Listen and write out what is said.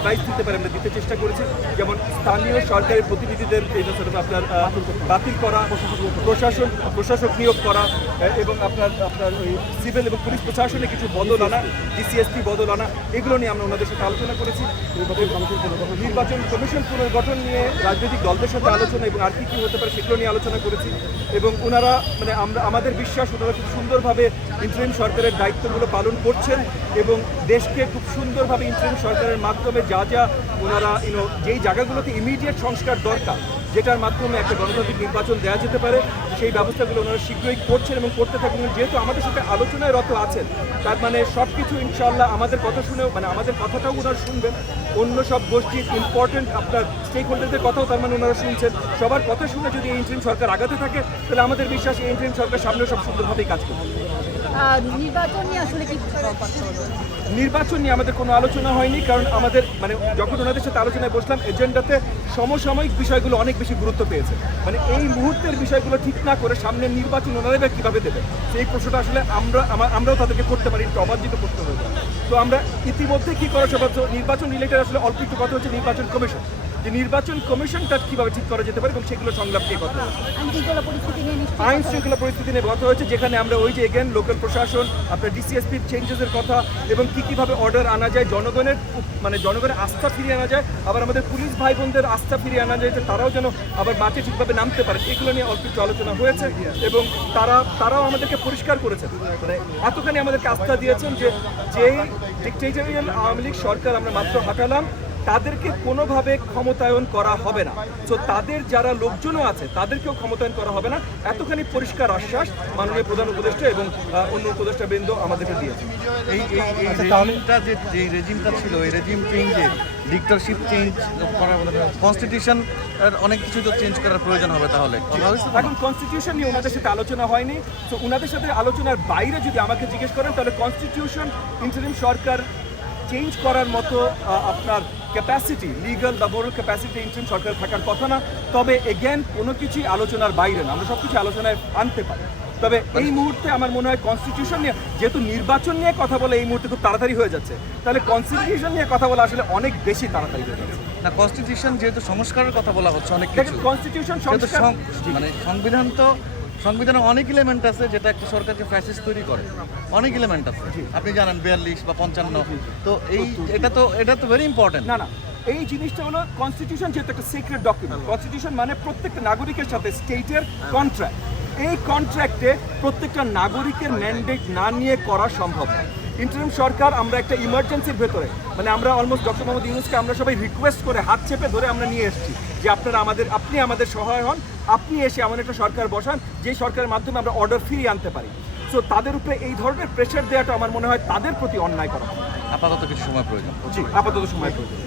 Advice দিতে পারি আমরা দিতে চেষ্টা করেছি, যেমন স্থানীয় সরকারি প্রতিনিধিদের এটা আপনার বাতিল করা, প্রশাসক নিয়োগ করা এবং আপনার ওই সিভিল এবং পুলিশ প্রশাসনে কিছু বদল আনা, ডিসিএসপি বদল আনা, এগুলো নিয়ে আমরা ওনাদের সাথে আলোচনা করেছি। নির্বাচন কমিশন পুনর্গঠন নিয়ে রাজনৈতিক দলদের সাথে আলোচনা এবং আর কি হতে পারে সেগুলো নিয়ে আলোচনা করেছি এবং ওনারা মানে আমাদের বিশ্বাস ওনারা খুব সুন্দরভাবে ইন্টারিম সরকারের দায়িত্বগুলো পালন করছেন এবং দেশকে খুব সুন্দরভাবে ইন্টারিম সরকারের মাধ্যমে যা ওনারা যেই জায়গাগুলোতে ইমিডিয়েট সংস্কার দরকার, যেটার মাধ্যমে একটা গণতান্ত্রিক নির্বাচন দেওয়া যেতে পারে, সেই ব্যবস্থাগুলো ওনারা শীঘ্রই করছেন এবং করতে থাকবেন। যেহেতু আমাদের সাথে আলোচনায় রত আছেন, তার মানে সব কিছু ইনশাআল্লাহ আমাদের কথা শুনেও মানে আমাদের কথাটাও ওনারা শুনবেন, অন্য সব গোষ্ঠীর ইম্পর্টেন্ট আপনার স্টেক হোল্ডারদের কথাও তার মানে ওনারা শুনছেন। সবার কথা শুনে যদি এই ইন্টারিম সরকার আগাতে থাকে, তাহলে আমাদের বিশ্বাস এই ইন্টারিম সরকার সামনেও সব সুন্দরভাবেই কাজ করবে। নির্বাচন নিয়ে আসলে কি নির্বাচন নিয়ে আমাদের কোনো আলোচনা হয়নি, কারণ আমাদের মানে যখন ওনাদের সাথে আলোচনায় বসলাম, এজেন্ডাতে সমসাময়িক বিষয়গুলো অনেক বেশি গুরুত্ব পেয়েছে। মানে এই মুহূর্তের বিষয়গুলো ঠিক না করে সামনের নির্বাচন ওনারা কীভাবে দেবে, সেই প্রশ্নটা আসলে আমরাও তাদেরকে করতে পারি, একটু অবাঞ্ছিত প্রশ্ন হয়ে যায়। তো আমরা ইতিমধ্যে কী করা সব নির্বাচন রিলেটেড আসলে অল্প একটু কথা হচ্ছে নির্বাচন কমিশন, যে নির্বাচন কমিশনটা কীভাবে ঠিক করা যেতে পারে এবং সেগুলো সংলাপ নিয়ে কথা হয়েছে। আইন শৃঙ্খলা পরিস্থিতি নিয়ে কথা হয়েছে, যেখানে আমরা ওই যে এগেন লোকাল প্রশাসন, আপনার ডিসিএসপির চেঞ্জেসের কথা এবং কীভাবে অর্ডার আনা যায়, জনগণের আস্থা ফিরিয়ে আনা যায়, আবার আমাদের পুলিশ ভাই বোনদের আস্থা ফিরিয়ে আনা যায়, যে তারাও যেন আবার মাঠে ঠিকভাবে নামতে পারে, এগুলো নিয়ে অল্প একটু আলোচনা হয়েছে এবং তারাও আমাদেরকে পরিষ্কার করেছেন, মানে এতখানি আমাদেরকে আস্থা দিয়েছেন যে যেই ডিক্টেটরিয়াল আওয়ামী লীগ সরকার আমরা মাত্র হাঁটালাম, তাদেরকে কোনোভাবে ক্ষমতায়ন করা হবে না। তো তাদের যারা লোকজনও আছে তাদেরকেও ক্ষমতায়ন করা হবে না, এতখানি পরিষ্কার আশ্বাস মাননীয় প্রধান উপদেষ্টা এবং অন্য উপদেষ্টা বৃন্দ আমাদেরকে দিয়েছে। এই যে রেজিমটা ছিল, এই রেজিম চেঞ্জে ডিক্টেটরশিপ চেঞ্জ করা, কনস্টিটিউশন অনেক কিছু তো চেঞ্জ করার প্রয়োজন হবে। তাহলে এখন কনস্টিটিউশন নিয়ে ওনাদের সাথে আলোচনা হয়নি, তো ওনাদের সাথে আলোচনার বাইরে যদি আমাকে জিজ্ঞেস করেন, তাহলে কনস্টিটিউশন ইন্টারিম সরকার চেঞ্জ করার মতো আপনার ক্যাপাসিটি, লিগাল বা মোরাল ক্যাপাসিটি ইন্টারিম সরকার থাকার কথা না। তবে এগেন কোনো কিছুই আলোচনার বাইরে না, আমরা সব কিছু আলোচনায় আনতে পারি। তবে এই মুহূর্তে আমার মনে হয় কনস্টিটিউশন নিয়ে, যেহেতু নির্বাচন নিয়ে কথা বলে এই মুহূর্তে খুব তাড়াতাড়ি হয়ে যাচ্ছে, তাহলে কনস্টিটিউশন নিয়ে কথা বলা আসলে অনেক বেশি তাড়াতাড়ি হয়ে যাচ্ছে। না, কনস্টিটিউশন যেহেতু সংস্কারের কথা বলা হচ্ছে অনেক কিছু, কনস্টিটিউশন মানে সংবিধানে অনেক এলিমেন্ট আছে যেটা একটা সরকারকে ফ্যাসিস্ট তৈরি করে, অনেক এলিমেন্ট আছে, আপনি জানেন 42 বা 55। তো এটা তো ভেরি ইম্পর্টেন্ট। না, এই জিনিসটা হলো কনস্টিটিউশন যেহেতু একটা সিক্রেট ডকুমেন্ট, কনস্টিটিউশন মানে প্রত্যেকটা নাগরিকের সাথে স্টেটের কন্ট্রাক্ট, এই কন্ট্রাক্টে প্রত্যেকটা নাগরিকের ম্যান্ডেট না নিয়ে করা সম্ভব না। ইন্টারিম সরকার আমরা একটা ইমার্জেন্সির ভেতরে, মানে আমরা অলমোস্ট ডক্টর মোহাম্মদ ইউনূসকে আমরা সবাই রিকোয়েস্ট করে হাত চেপে ধরে আমরা নিয়ে এসেছি যে আপনি আমাদের সহায় হন, আপনি এসে এমন একটা সরকার বসান যে সরকারের মাধ্যমে আমরা অর্ডার ফিরিয়ে আনতে পারি। সো তাদের উপরে এই ধরনের প্রেশার দেওয়াটা আমার মনে হয় তাদের প্রতি অন্যায় করা। আপাতত কিছু সময় প্রয়োজন। জি, আপাতত সময় প্রয়োজন।